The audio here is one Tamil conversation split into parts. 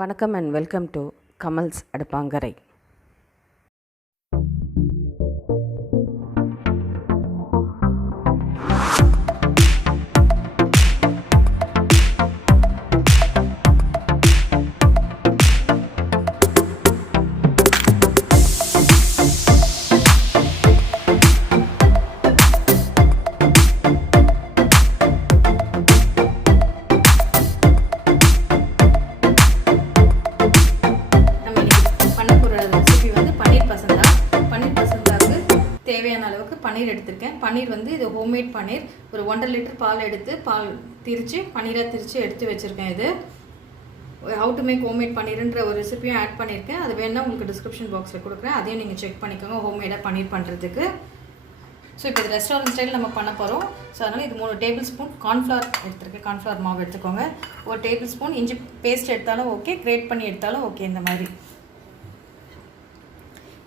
வணக்கம் அண்ட் வெல்கம் டு Kamalsadupankarai. தேவையான அளவுக்கு பன்னீர் எடுத்திருக்கேன். பன்னீர் வந்து இது ஹோம்மேட் பன்னீர். ஒரு 1.5 லிட்டர் பால் எடுத்து திரிச்சு பன்னீராக திரிச்சு எடுத்து வச்சுருக்கேன். இது ஹவு டு மேக் ஹோம்மேட் பன்னீர்ன்ற ஒரு ரெசிபியும் ஆட் பண்ணியிருக்கேன். அது வேணால் உங்களுக்கு டிஸ்கிரிப்ஷன் பாக்ஸில் கொடுக்குறேன். அதையும் நீங்கள் செக் பண்ணிக்கோங்க ஹோம்மேடாக பன்னீர் பண்ணுறதுக்கு. ஸோ இப்போ இது ரெஸ்டாரண்ட் ஸ்டைல் நம்ம பண்ண போகிறோம். ஸோ அதனால் இது 3 டேபிள் ஸ்பூன் கார்ன்ஃப்ளவர் எடுத்துருக்கேன். கார்ன்ஃப்ளவர் மாவு எடுத்துக்கோங்க. 1 டேபிள் ஸ்பூன் இஞ்சி பேஸ்ட் எடுத்தாலும் ஓகே, கிரேட் பண்ணி எடுத்தாலும் ஓகே. இந்த மாதிரி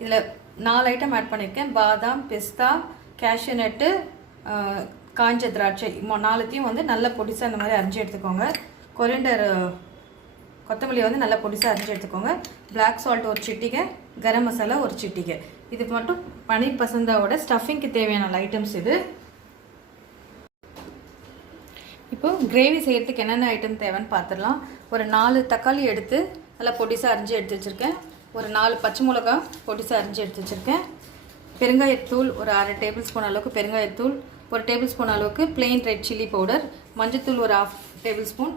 இதில் 4 ஐட்டம் ஆட் பண்ணியிருக்கேன். பாதாம், பிஸ்தா, கேஷ்யூநட்டு, காஞ்ச திராட்சை 4த்தையும் வந்து நல்லா பொடிசாக இந்த மாதிரி அரிஞ்சு எடுத்துக்கோங்க. கொரியாண்டர் கொத்தமல்லி வந்து நல்லா பொடிசாக அரிஞ்சு எடுத்துக்கோங்க. பிளாக் சால்ட் ஒரு சிட்டிகை, கரம் மசாலா ஒரு சிட்டிகை. இது மட்டும் பன்னீர் பசந்தாவோட ஸ்டஃபிங்க்கு தேவையான ஐட்டம்ஸ் இது. இப்போ கிரேவி செய்யறதுக்கு என்னென்ன ஐட்டம் தேவைன்னு பார்த்துடலாம். ஒரு 4 தக்காளி எடுத்து நல்லா பொடிசாக அரிஞ்சு எடுத்து வச்சுருக்கேன். ஒரு 4 பச்சை மிளகா பொடிசாக அரிஞ்சு எடுத்து வச்சுருக்கேன். பெருங்காயத்தூள் ஒரு 1/2 டேபிள் ஸ்பூன் அளவுக்கு பெருங்காயத்தூள், 1 டேபிள் ஸ்பூன் அளவுக்கு பிளெயின் ரெட் சில்லி பவுடர், மஞ்சத்தூள் ஒரு 1/2 டேபிள் ஸ்பூன்,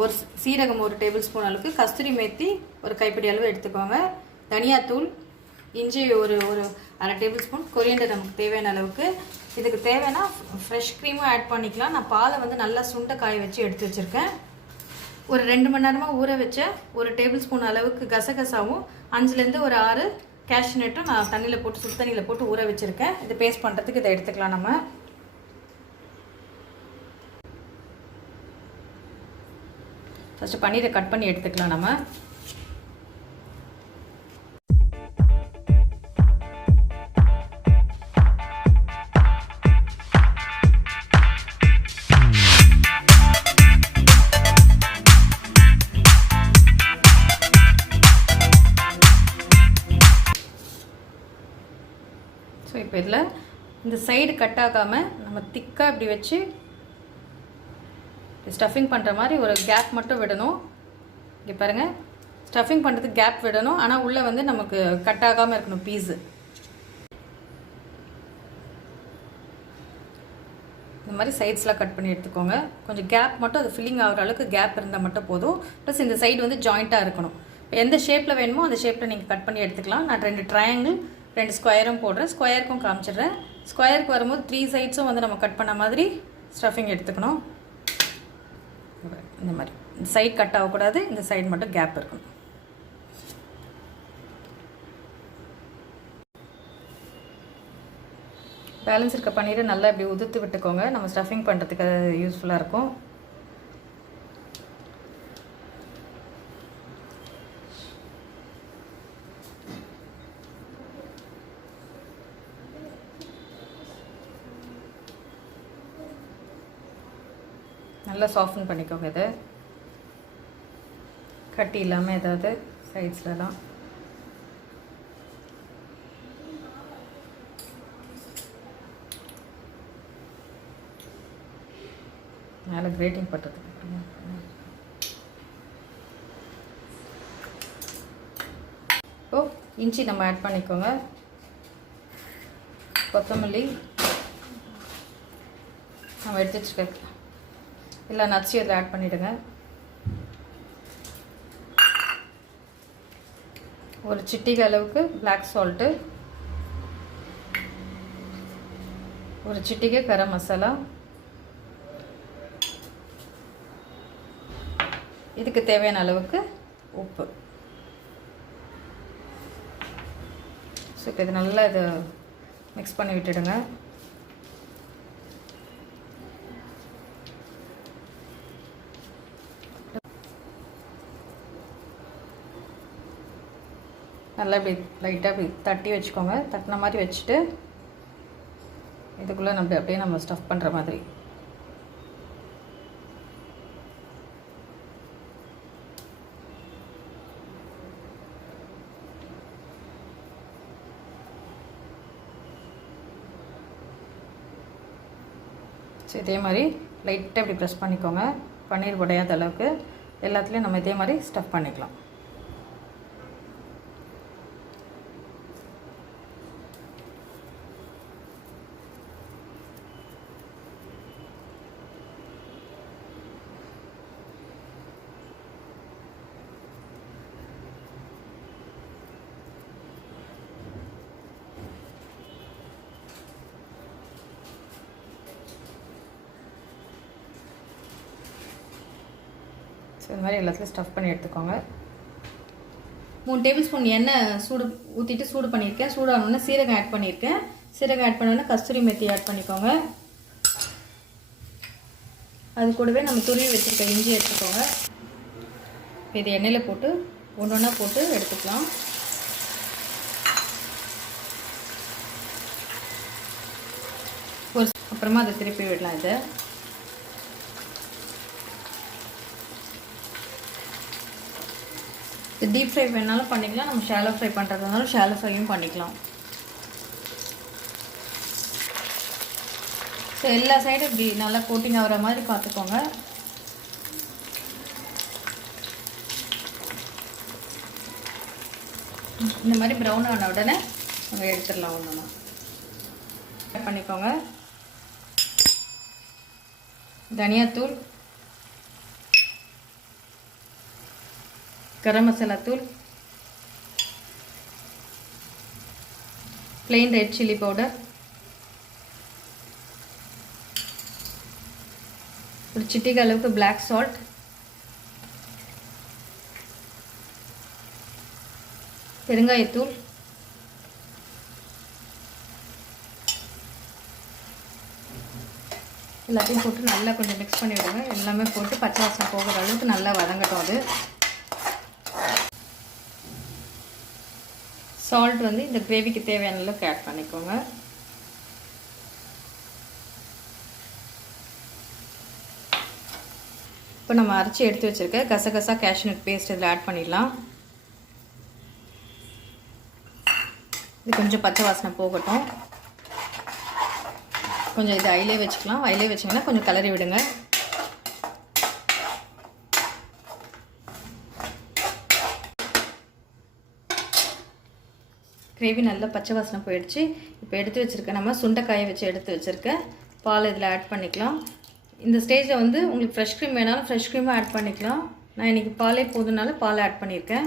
ஒரு சீரகம் 1 டேபிள் ஸ்பூன் அளவுக்கு, கஸ்தூரி மேத்தி ஒரு கைப்பிடி அளவு எடுத்துக்கோங்க, தனியாத்தூள், இஞ்சி ஒரு 1/2 டேபிள் ஸ்பூன், கொரியாண்டர் நமக்கு தேவையான அளவுக்கு. இதுக்கு தேவைன்னா ஃப்ரெஷ் க்ரீமும் ஆட் பண்ணிக்கலாம். நான் பாலை வந்து நல்லா சுண்டை காய வச்சு எடுத்து வச்சுருக்கேன். ஒரு 2 மணி நேரமாக ஊற வச்ச 1 டேபிள் ஸ்பூன் அளவுக்கு கசகசாவும் 5லேருந்து ஒரு 6 கேஷ்யூநட்டும் நான் தண்ணியில் போட்டு சுடு தண்ணியில் போட்டு ஊற வச்சுருக்கேன். இது பேஸ்ட் பண்ணுறதுக்கு இதை எடுத்துக்கலாம். நம்ம ஃபஸ்ட்டு பன்னீரை கட் பண்ணி எடுத்துக்கலாம். நம்ம இப்போ இதில் இந்த சைடு கட் ஆகாமல் நம்ம திக்காக இப்படி வச்சு ஸ்டஃபிங் பண்ணுற மாதிரி ஒரு கேப் மட்டும் விடணும். இங்கே பாருங்கள், ஸ்டஃபிங் பண்ணுறதுக்கு கேப் விடணும். ஆனால் உள்ளே வந்து நமக்கு கட் ஆகாமல் இருக்கணும் பீஸு. இந்த மாதிரி சைட்ஸ்லாம் கட் பண்ணி எடுத்துக்கோங்க. கொஞ்சம் கேப் மட்டும் அது ஃபில்லிங் ஆகிற அளவுக்கு கேப் இருந்தால் மட்டும் போதும். ப்ளஸ் இந்த சைடு வந்து ஜாயிண்ட்டாக இருக்கணும். இப்போ எந்த ஷேப்பில் வேணுமோ அந்த ஷேப்பில் நீங்கள் கட் பண்ணி எடுத்துக்கலாம். நான் 2 ட்ரையாங்கிள் 2 ஸ்கொயரும் போடுறேன். ஸ்கொயருக்கும் காமிச்சிடுறேன். ஸ்கொயருக்கு வரும்போது 3 சைட்ஸும் வந்து நம்ம கட் பண்ண மாதிரி ஸ்டஃபிங் எடுத்துக்கணும். இந்த மாதிரி இந்த சைடு கட் ஆகக்கூடாது, இந்த சைடு மட்டும் கேப் இருக்கணும். பேலன்ஸ் இருக்க பன்னீரை நல்லா இப்படி உதுத்து விட்டுக்கோங்க. நம்ம ஸ்டஃபிங் பண்ணுறதுக்கு யூஸ்ஃபுல்லாக இருக்கும். நல்லா சாஃப்டன் பண்ணிக்கோங்க. இது கட்டி இல்லாமல் ஏதாவது சைட்ஸ்லலாம். மேலே கிரேட்டிங் பண்ணுறதுக்கு இப்போ இஞ்சி நம்ம ஆட் பண்ணிக்கோங்க. கொத்தமல்லி நம்ம எடுத்து வச்சுக்க எல்லா நட்ஸையும் இதில் ஆட் பண்ணிவிடுங்க. ஒரு சிட்டிகை அளவுக்கு பிளாக் சால்ட்டு, ஒரு சிட்டிகை கரம் மசாலா, இதுக்கு தேவையான அளவுக்கு உப்பு. ஸோ இப்போ இது நல்லா இதை மிக்ஸ் பண்ணி விட்டுடுங்க. நல்லா இப்படி லைட்டாக இப்படி தட்டி வச்சுக்கோங்க. தட்டின மாதிரி வச்சுட்டு இதுக்குள்ளே அப்படியே நம்ம ஸ்டஃப் பண்ணுற மாதிரி ஸோ இதே மாதிரி லைட்டாக இப்படி ப்ரெஸ் பண்ணிக்கோங்க. பன்னீர் உடையாத அளவுக்கு எல்லாத்துலேயும் நம்ம இதே மாதிரி ஸ்டஃப் பண்ணிக்கலாம். ஸோ இந்த மாதிரி எல்லாத்துலையும் ஸ்டஃப் பண்ணி எடுத்துக்கோங்க. 3 டேபிள் ஸ்பூன் எண்ணெய் ஊற்றிட்டு சூடு பண்ணியிருக்கேன். சூடானோடனே சீரகம் ஆட் பண்ணியிருக்கேன். சீரகம் ஆட் பண்ணோடனே கஸ்தூரி மெத்தி ஆட் பண்ணிக்கோங்க. அது கூடவே நம்ம துருவி வச்சுருக்க இஞ்சி எடுத்துக்கோங்க. இது எண்ணெயில் போட்டு ஒன்றா போட்டு எடுத்துக்கலாம். அப்புறமா அதை திருப்பி விடலாம். இதை டீப் ஃப்ரை வேணாலும் பண்ணிக்கலாம். நம்ம ஷாலோ ஃப்ரை பண்ணுறதுனாலும் ஷாலோ ஃப்ரையும் பண்ணிக்கலாம். ஸோ எல்லா சைடும் இப்படி நல்லா கோட்டிங் ஆகிற மாதிரி பார்த்துக்கோங்க. இந்த மாதிரி ப்ரௌன் ஆன உடனே நம்ம எடுத்துடலாம். ஒன்று ஆட் பண்ணிக்கோங்க. தனியாத்தூள், கரம் மசாலா தூள், plain red chili powder, ஒரு சிட்டிகை அளவுக்கு black salt, பெருங்காயத்தூள், எல்லாத்தையும் போட்டு நல்லா கொஞ்சம் மிக்ஸ் பண்ணி விடுங்க. எல்லாமே போட்டு பச்சை வாசனை போகிற அளவுக்கு நல்லா வதங்கட்டும். அது சால்ட் வந்து இந்த கிரேவிக்கு தேவையான அளவுக்கு ஆட் பண்ணிக்கோங்க. இப்போ நம்ம அரைச்சி எடுத்து வச்சுருக்க கசகசா cashewnut பேஸ்ட் இதில் ஆட் பண்ணிடலாம். இது கொஞ்சம் பச்சை வாசனை போகட்டும். கொஞ்சம் இது ஐலே வச்சுக்கலாம். ஐலே வச்சிங்கன்னா கொஞ்சம் கலரி விடுங்க. கிரேவி நல்லா பச்சை வாசனை போயிடுச்சு. இப்போ எடுத்து வச்சுருக்கேன், நம்ம சுண்டைக்காயை வச்சு எடுத்து வச்சுருக்கேன் பால் இதில் ஆட் பண்ணிக்கலாம். இந்த ஸ்டேஜில் வந்து உங்களுக்கு ஃப்ரெஷ் க்ரீம் வேணாலும் ஃப்ரெஷ் க்ரீமும் ஆட் பண்ணிக்கலாம். நான் இன்றைக்கி பாலே போதுனால பால் ஆட் பண்ணியிருக்கேன்.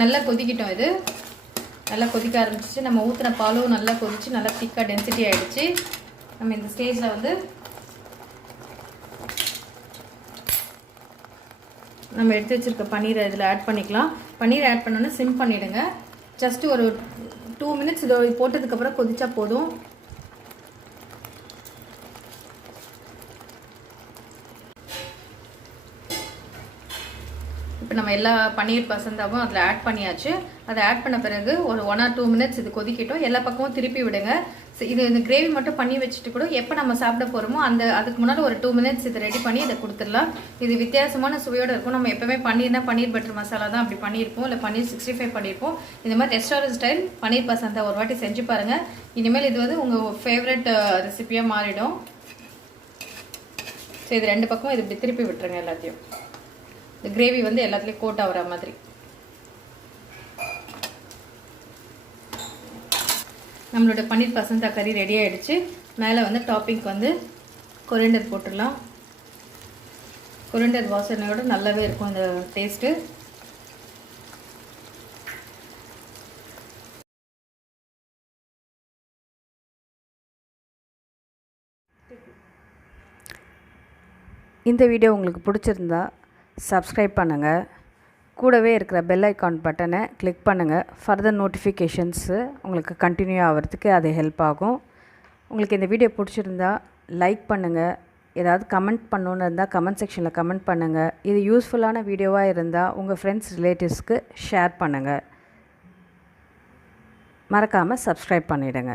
நல்லா கொதிக்கிட்டோம். இது நல்லா கொதிக்க ஆரம்பிச்சிச்சு. நம்ம ஊற்றின பாலும் நல்லா கொதிச்சு நல்லா திக்காக டென்சிட்டி ஆகிடுச்சு. நம்ம இந்த ஸ்டேஜில் வந்து நம்ம எடுத்து வச்சுருக்க பன்னீரை இதில் ஆட் பண்ணிக்கலாம். பன்னீர் ஆட் பண்ணோன்னா சிம் பண்ணிவிடுங்க. ஜஸ்ட்டு ஒரு 2 மினிட்ஸ் இதை போட்டதுக்கப்புறம் கொதிச்சா போதும். இப்போ நம்ம எல்லா பன்னீர் பசந்தாவும் அதில் ஆட் பண்ணியாச்சு. அதை ஆட் பண்ண பிறகு ஒரு 1 or 2 மினிட்ஸ் இது கொதிக்கட்டும். எல்லா பக்கமும் திருப்பி விடுங்க. இது இந்த கிரேவி மட்டும் பண்ணி வச்சுட்டு கூட எப்போ நம்ம சாப்பிட போகிறோமோ அதுக்கு முன்னாடி ஒரு 2 மினிட்ஸ் இதை ரெடி பண்ணி இதை கொடுத்துடலாம். இது வித்தியாசமான சுவையோடு இருக்கும். நம்ம எப்போவுமே பன்னீர்னா பன்னீர் பட்டர் மசாலா தான் அப்படி பண்ணியிருப்போம், இல்லை பன்னீர் 65 பண்ணியிருப்போம். இந்த மாதிரி ரெஸ்டாரண்ட் ஸ்டைல் பன்னீர் பசந்தா ஒரு வாட்டி செஞ்சு பாருங்கள். இனிமேல் இது வந்து உங்கள் ஃபேவரட் ரெசிபியாக மாறிடும். ஸோ இது 2 பக்கம் இது இப்படி திருப்பி விட்டுருங்க. எல்லாத்தையும் இந்த கிரேவி வந்து எல்லாத்துலேயும் கோட் ஆகிற மாதிரி. நம்மளோட பன்னீர் பசந்தா கறி ரெடி ஆகிடுச்சு. மேலே வந்து டாப்பிங்க்கு வந்து கொரியண்டர் போட்டுடலாம். கொரியண்டர் வாசனையோடு நல்லாவே இருக்கும் இந்த டேஸ்ட்டு. இந்த வீடியோ உங்களுக்கு பிடிச்சிருந்தா சப்ஸ்கிரைப் பண்ணுங்கள். கூடவே இருக்கிற பெல் ஐக்கான் பட்டனை கிளிக் பண்ணுங்கள். ஃபர்தர் நோட்டிஃபிகேஷன்ஸு உங்களுக்கு கண்டினியூ ஆகிறதுக்கு அது ஹெல்ப் ஆகும். உங்களுக்கு இந்த வீடியோ பிடிச்சிருந்தா லைக் பண்ணுங்கள். ஏதாவது கமெண்ட் பண்ணணுன்னு இருந்தால் கமெண்ட் செக்ஷனில் கமெண்ட் பண்ணுங்கள். இது யூஸ்ஃபுல்லான வீடியோவாக இருந்தால் உங்கள் ஃப்ரெண்ட்ஸ் ரிலேட்டிவ்ஸ்க்கு ஷேர் பண்ணுங்கள். மறக்காமல் சப்ஸ்கிரைப் பண்ணிவிடுங்க.